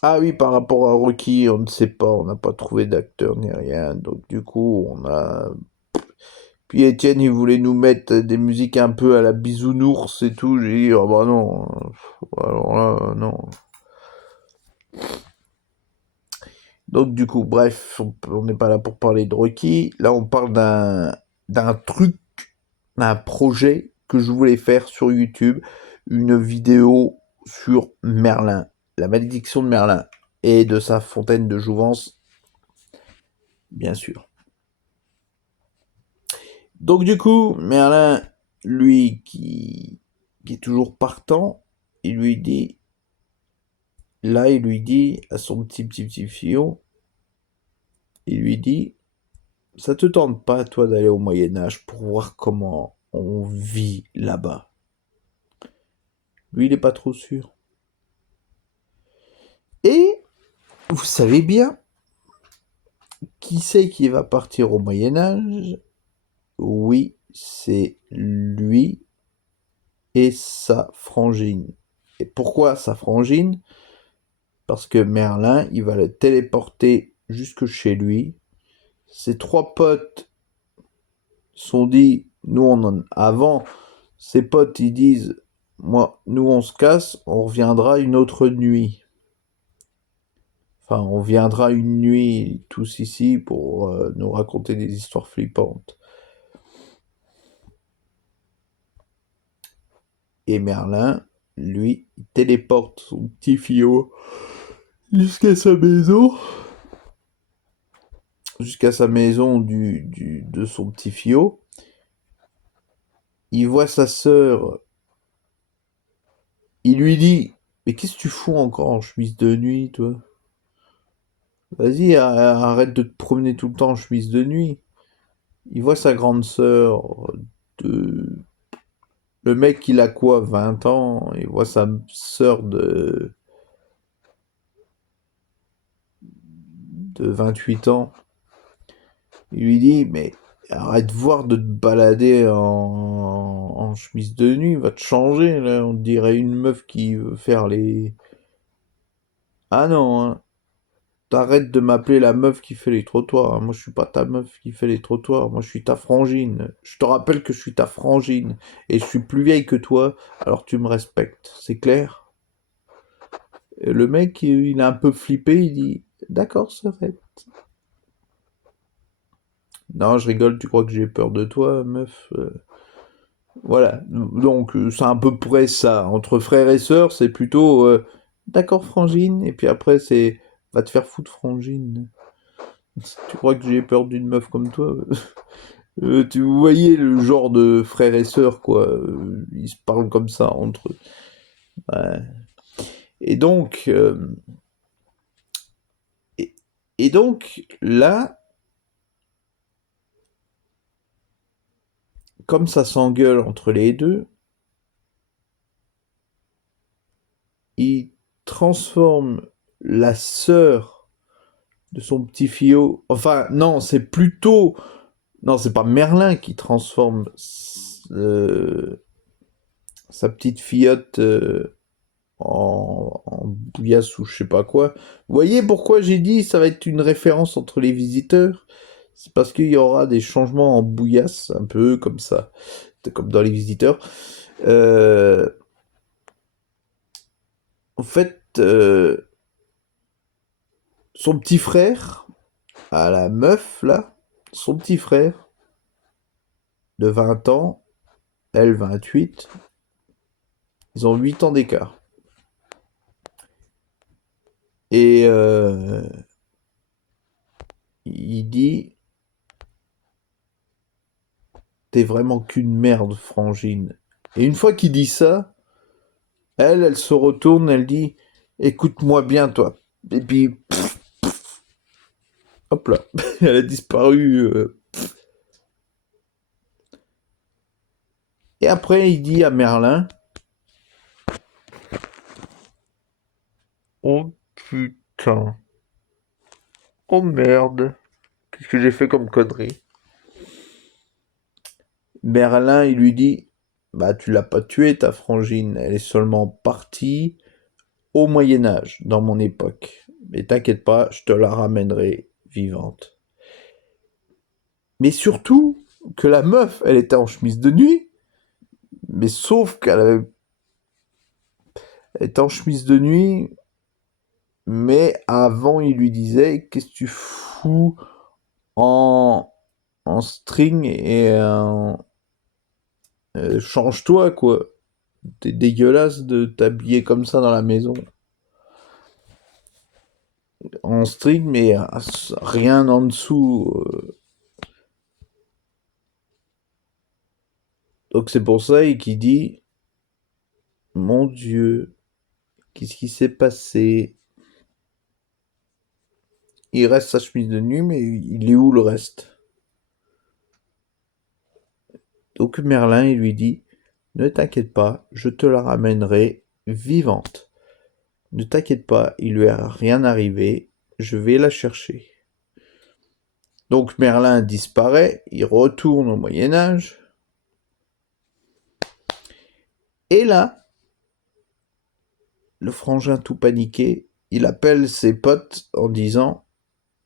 Ah oui, par rapport à Rocky, on ne sait pas, on n'a pas trouvé d'acteur ni rien, donc du coup, on a. Puis Étienne, il voulait nous mettre des musiques un peu à la bisounours et tout. J'ai dit, oh bah non, alors là, non. Donc du coup, bref, on n'est pas là pour parler de Rocky. Là, on parle d'un truc, d'un projet que je voulais faire sur YouTube, une vidéo sur Merlin, la malédiction de Merlin et de sa fontaine de jouvence, bien sûr. Donc du coup, Merlin, lui qui est toujours partant, il lui dit, là, il lui dit à son petit fion, il lui dit, ça te tente pas, toi, d'aller au Moyen-Âge pour voir comment on vit là-bas? Lui, il est pas trop sûr. Et vous savez bien, qui c'est qui va partir au Moyen-Âge? Oui, c'est lui et sa frangine. Et pourquoi sa frangine? Parce que Merlin, il va le téléporter jusque chez lui. Ses trois potes sont dit, avant, ses potes, ils disent, moi, nous, on se casse, on reviendra une autre nuit. Enfin, on viendra une nuit tous ici pour nous raconter des histoires flippantes. Et Merlin, lui, il téléporte son petit fiot jusqu'à sa maison. Jusqu'à sa maison de son petit fiot. Il voit sa sœur. Il lui dit, mais qu'est-ce que tu fous encore en chemise de nuit, toi? Vas-y, arrête de te promener tout le temps en chemise de nuit. Il voit sa grande sœur de Le mec, il a quoi, 20 ans, il voit sa sœur de 28 ans. Il lui dit, mais arrête de voir de te balader en chemise de nuit, va te changer, là. On dirait une meuf qui veut faire les... Ah non, hein. T'arrêtes de m'appeler la meuf qui fait les trottoirs, hein. Moi, je suis pas ta meuf qui fait les trottoirs. Moi, je suis ta frangine. Je te rappelle que je suis ta frangine. Et je suis plus vieille que toi, alors tu me respectes. C'est clair? Et le mec, il est un peu flippé, il dit, d'accord, c'est vrai. Non, je rigole, tu crois que j'ai peur de toi, meuf? Voilà. Donc, c'est à peu près ça. Entre frères et sœurs, c'est plutôt, d'accord, frangine. Et puis après, c'est, va te faire foutre, frangine. Tu crois que j'ai peur d'une meuf comme toi? Tu voyez le genre de frères et sœurs, quoi. Ils se parlent comme ça entre eux. Ouais. Et donc, et, et donc, là, comme ça s'engueule entre les deux, il transforme la sœur de son petit fiot. Enfin, non, c'est plutôt. Non, c'est pas Merlin qui transforme sa petite filleute en bouillasse ou je sais pas quoi. Vous voyez pourquoi j'ai dit ça va être une référence entre les visiteurs? C'est parce qu'il y aura des changements en bouillasse, un peu comme ça, comme dans les visiteurs. Euh, en fait, son petit frère, à la meuf là, son petit frère de 20 ans, elle 28, ils ont 8 ans d'écart. Et il dit, t'es vraiment qu'une merde, frangine. Et une fois qu'il dit ça, elle se retourne, elle dit, écoute-moi bien, toi. Et puis, hop là, elle a disparu. Et après, il dit à Merlin, oh putain, oh merde, qu'est-ce que j'ai fait comme connerie? Merlin, il lui dit, bah tu l'as pas tuée, ta frangine, elle est seulement partie au Moyen-Âge, dans mon époque. Mais t'inquiète pas, je te la ramènerai vivante. Mais surtout, que la meuf, elle était en chemise de nuit, mais sauf elle était en chemise de nuit, mais avant, il lui disait, qu'est-ce que tu fous en, en string et en... change-toi, quoi. T'es dégueulasse de t'habiller comme ça dans la maison. En string, mais rien en dessous. Donc c'est pour ça qu'il dit, mon Dieu, qu'est-ce qui s'est passé? Il reste sa chemise de nuit, mais il est où le reste? Donc Merlin, il lui dit, ne t'inquiète pas, je te la ramènerai vivante. Ne t'inquiète pas, il lui est rien arrivé, je vais la chercher. Donc Merlin disparaît, il retourne au Moyen-Âge. Et là, le frangin tout paniqué, il appelle ses potes en disant,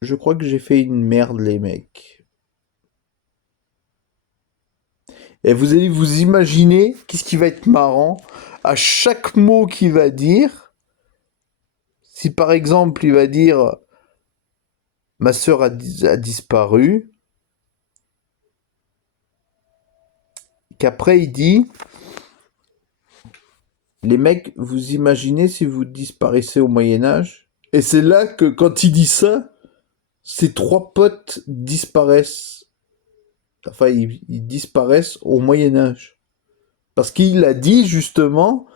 je crois que j'ai fait une merde les mecs. Et vous allez vous imaginer, qu'est-ce qui va être marrant, à chaque mot qu'il va dire, si par exemple il va dire ma sœur a disparu, qu'après il dit les mecs, vous imaginez si vous disparaissez au Moyen-Âge? Et c'est là que quand il dit ça, ses trois potes disparaissent. Enfin, ils disparaissent au Moyen-Âge. Parce qu'il a dit justement,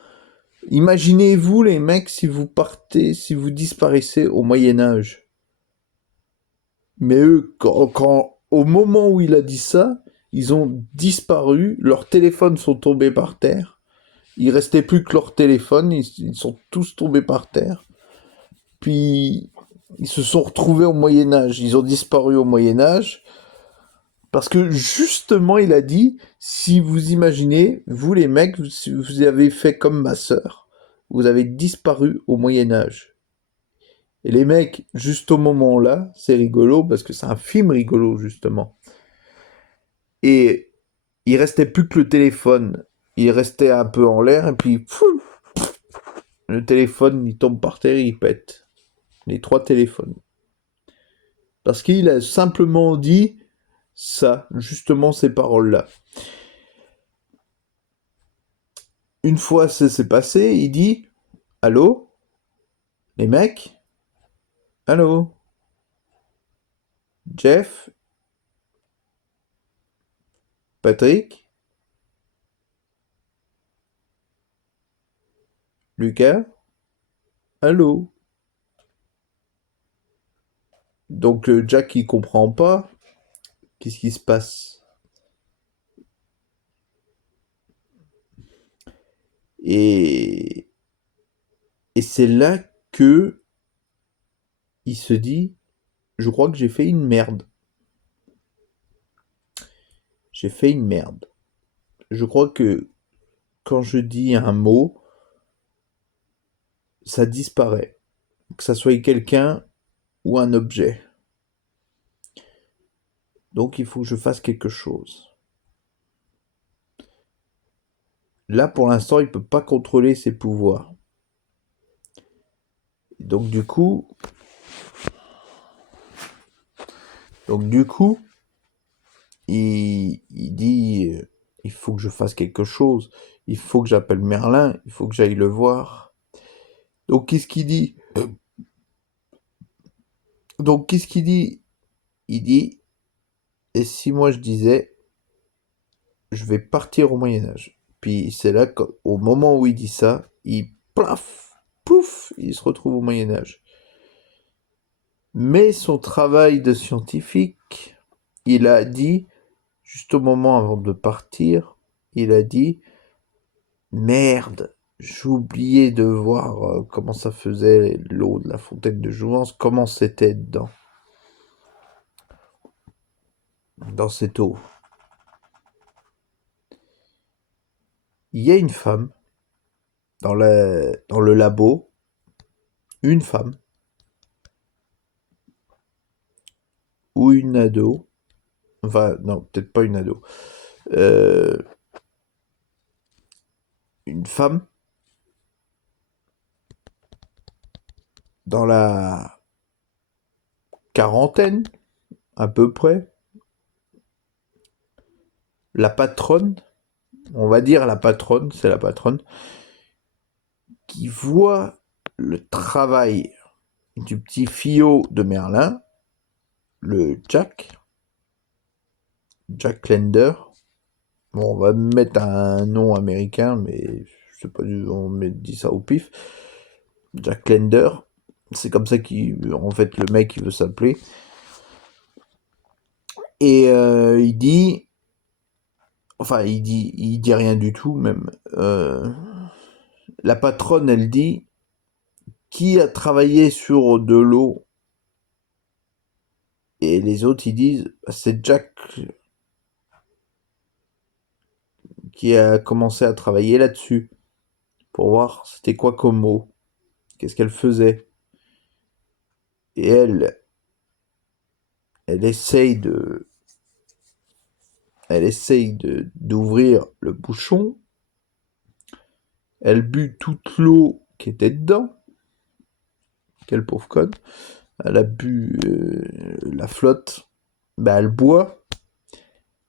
imaginez-vous les mecs si vous partez, si vous disparaissez au Moyen-Âge. Mais eux, au moment où il a dit ça, ils ont disparu, leurs téléphones sont tombés par terre. Il restait plus que leurs téléphones, ils sont tous tombés par terre. Puis ils se sont retrouvés au Moyen Âge, ils ont disparu au Moyen Âge. Parce que justement, il a dit, si vous imaginez, vous les mecs, vous avez fait comme ma sœur, vous avez disparu au Moyen Âge. Et les mecs, juste au moment-là, c'est rigolo, parce que c'est un film rigolo, justement. Et il restait plus que le téléphone. Il restait un peu en l'air, et puis, le téléphone, il tombe par terre, il pète. Les 3 téléphones. Parce qu'il a simplement dit ça, justement ces paroles-là. Une fois ça s'est passé, il dit « Allô, les mecs? Allô? Jeff? Patrick? Lucas? Allô? » Donc Jack il comprend pas. Qu'est-ce qui se passe? Et c'est là que il se dit je crois que j'ai fait une merde. J'ai fait une merde. Je crois que quand je dis un mot, ça disparaît. Que ça soit quelqu'un ou un objet. Donc il faut que je fasse quelque chose. Là, pour l'instant, il peut pas contrôler ses pouvoirs. Donc du coup, il dit, il faut que je fasse quelque chose. Il faut que j'appelle Merlin. Il faut que j'aille le voir. Donc qu'est-ce qu'il dit? Il dit, et si moi je disais, je vais partir au Moyen-Âge. Puis c'est là qu'au moment où il dit ça, il plaf, pouf, il se retrouve au Moyen-Âge. Mais son travail de scientifique, il a dit, juste au moment avant de partir, il a dit merde, j'ai oublié de voir comment ça faisait l'eau de la fontaine de Jouvence, comment c'était dedans, dans cette eau. Il y a une femme dans le labo, une femme ou une ado, enfin non, peut-être pas une ado, une femme dans la quarantaine, à peu près, la patronne, on va dire la patronne, c'est la patronne, qui voit le travail du petit fillot de Merlin, le Jack Lender. Bon, on va mettre un nom américain, mais je sais pas, on dit ça au pif. Jack Lender, c'est comme ça en fait, le mec, il veut s'appeler. Et il dit, enfin, il dit rien du tout, même. La patronne, elle dit, qui a travaillé sur de l'eau? Et les autres, ils disent, c'est Jack qui a commencé à travailler là-dessus pour voir c'était quoi comme mot, qu'est-ce qu'elle faisait. Et elle essaye d'ouvrir le bouchon. Elle but toute l'eau qui était dedans. Quelle pauvre conne. Elle a bu la flotte. Ben, elle boit.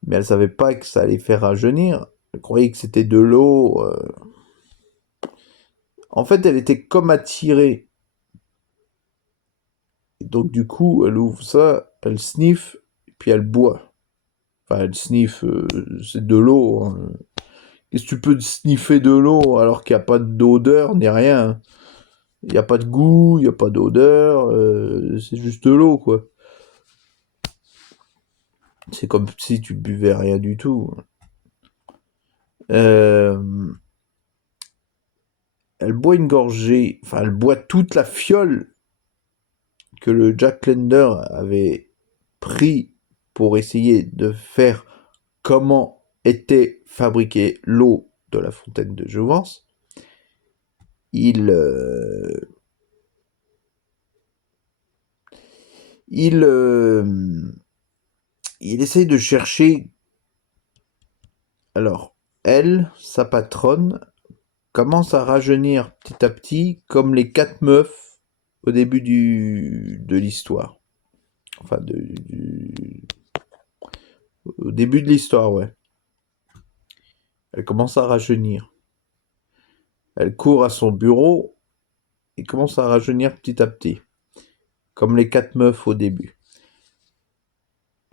Mais elle savait pas que ça allait faire rajeunir. Elle croyait que c'était de l'eau. En fait, elle était comme attirée. Et donc, du coup, elle ouvre ça, elle sniffe, et puis elle boit. Enfin, elle sniffe, c'est de l'eau. Hein. Qu'est-ce que tu peux sniffer de l'eau alors qu'il n'y a pas d'odeur ni rien? Il n'y a pas de goût, il n'y a pas d'odeur, c'est juste de l'eau, quoi. C'est comme si tu buvais rien du tout. Euh, Elle boit une gorgée, enfin elle boit toute la fiole que le Jack Lender avait pris pour essayer de faire comment était fabriquée l'eau de la fontaine de Jouvence. Il, euh, il, euh, il essaye de chercher, alors, elle, sa patronne, commence à rajeunir petit à petit, comme les 4 meufs au début de l'histoire. Enfin, au début de l'histoire, ouais. Elle commence à rajeunir. Elle court à son bureau et commence à rajeunir petit à petit, comme les 4 meufs au début.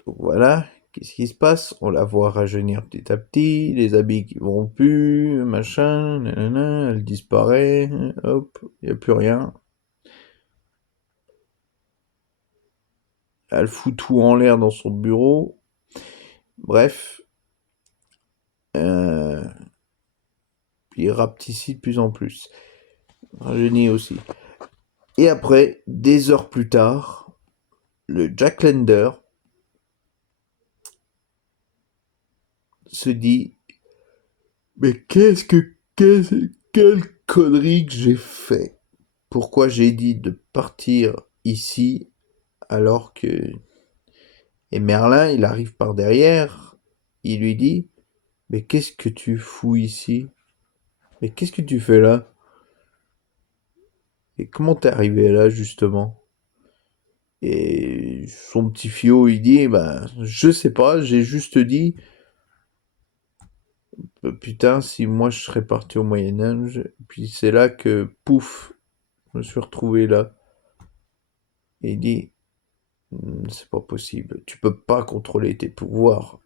Donc voilà, qu'est-ce qui se passe? On la voit rajeunir petit à petit, les habits qui vont plus, machin, nanana, elle disparaît, hop, il n'y a plus rien. Elle fout tout en l'air dans son bureau. Bref, euh, il rapetit de plus en plus. Rajeunit aussi. Et après, des heures plus tard, le Jack Lender se dit: mais quelle connerie que j'ai fait? Pourquoi j'ai dit de partir ici alors que... Et Merlin, il arrive par derrière, il lui dit: mais qu'est-ce que tu fous ici? Mais qu'est-ce que tu fais là? Et comment t'es arrivé là, justement? Et son petit fiot, il dit: bah, je sais pas, j'ai juste dit, putain, si moi je serais parti au Moyen-Âge, puis c'est là que, pouf, je me suis retrouvé là. Et il dit: c'est pas possible, tu peux pas contrôler tes pouvoirs.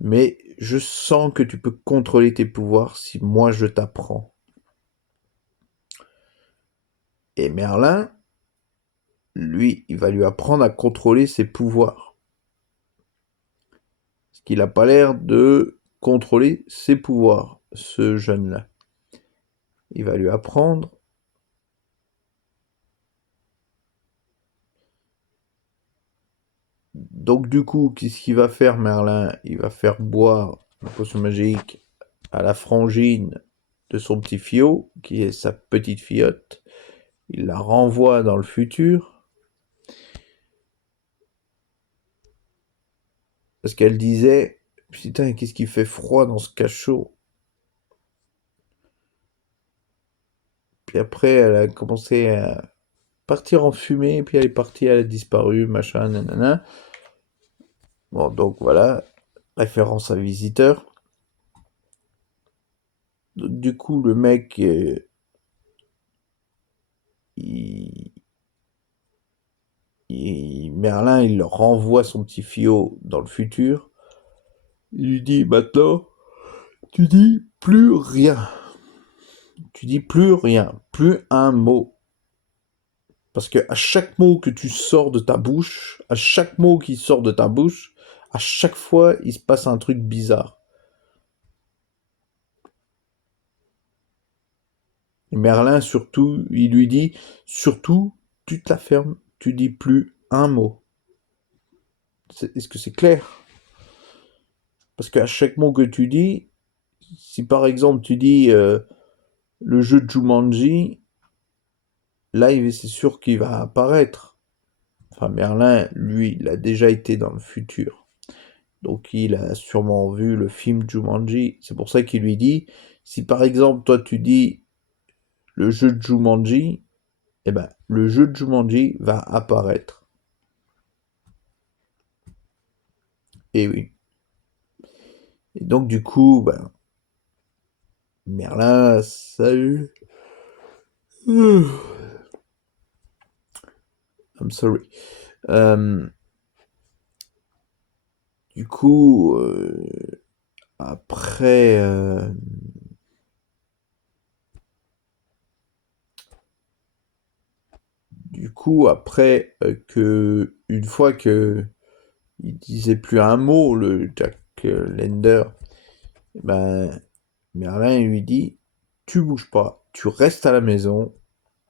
Mais je sens que tu peux contrôler tes pouvoirs si moi je t'apprends. Et Merlin, lui, il va lui apprendre à contrôler ses pouvoirs. Parce qu'il n'a pas l'air de contrôler ses pouvoirs, ce jeune-là. Il va lui apprendre. Donc du coup, qu'est-ce qu'il va faire Merlin? Il va faire boire la potion magique à la frangine de son petit fiot, qui est sa petite filleute. Il la renvoie dans le futur. Parce qu'elle disait: putain, qu'est-ce qui fait froid dans ce cachot? Puis après, elle a commencé à partir en fumée, puis elle est partie, elle a disparu, machin, nanana. Bon, donc voilà, référence à Visiteur. Du coup, le mec, il, Merlin, il renvoie son petit fiot dans le futur. Il lui dit: maintenant, tu dis plus rien. Tu dis plus rien, plus un mot. Parce que à chaque mot que tu sors de ta bouche, à chaque mot qui sort de ta bouche, à chaque fois, il se passe un truc bizarre. Et Merlin, surtout, il lui dit: surtout, tu te la fermes, tu dis plus un mot. Est-ce que c'est clair? Parce qu'à chaque mot que tu dis, si par exemple tu dis le jeu de Jumanji, là, c'est sûr qu'il va apparaître. Enfin, Merlin, lui, il a déjà été dans le futur. Donc il a sûrement vu le film Jumanji. C'est pour ça qu'il lui dit, si par exemple toi tu dis le jeu de Jumanji, eh ben le jeu de Jumanji va apparaître. Et oui. Et donc du coup, ben, Merlin, salut. I'm sorry. Euh, du coup, après, après que une fois que il disait plus un mot, le Jack Lender. Ben, Merlin lui dit, tu bouges pas, tu restes à la maison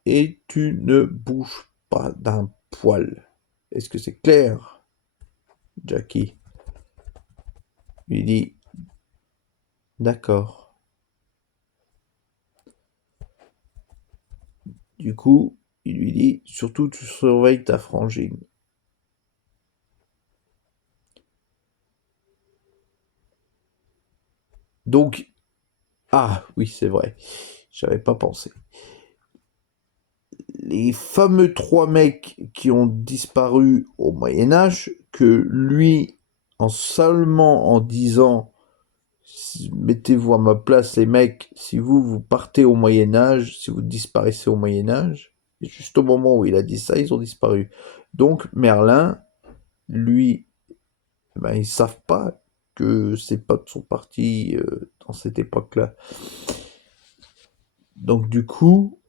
et tu ne bouges pas d'un poil. Est-ce que c'est clair, Jackie? Il dit, d'accord. Du coup, il lui dit, surtout tu surveilles ta frangine. Donc, ah oui, c'est vrai, j'avais pas pensé. Les fameux 3 mecs qui ont disparu au Moyen-Âge, que lui, seulement en disant mettez-vous à ma place les mecs, si vous partez au Moyen-Âge, si vous disparaissez au Moyen-Âge, et juste au moment où il a dit ça, ils ont disparu. Donc Merlin, lui, ben, ils savent pas que ses potes sont partis dans cette époque-là. Donc du coup,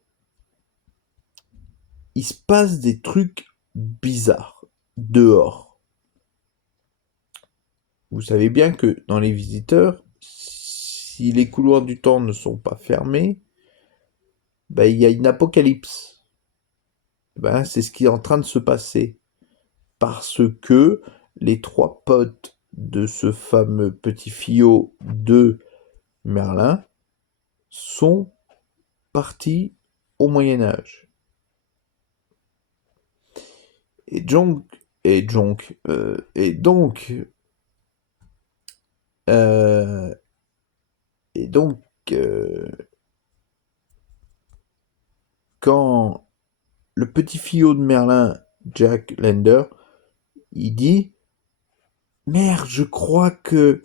il se passe des trucs bizarres dehors. Vous savez bien que dans les visiteurs, si les couloirs du temps ne sont pas fermés, ben, il y a une apocalypse. Ben, c'est ce qui est en train de se passer. Parce que les 3 potes de ce fameux petit fiot de Merlin sont partis au Moyen-Âge. Et donc, et donc, et donc, euh, et donc, quand le petit fiot de Merlin, Jack Lender, il dit, merde, je crois que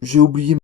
j'ai oublié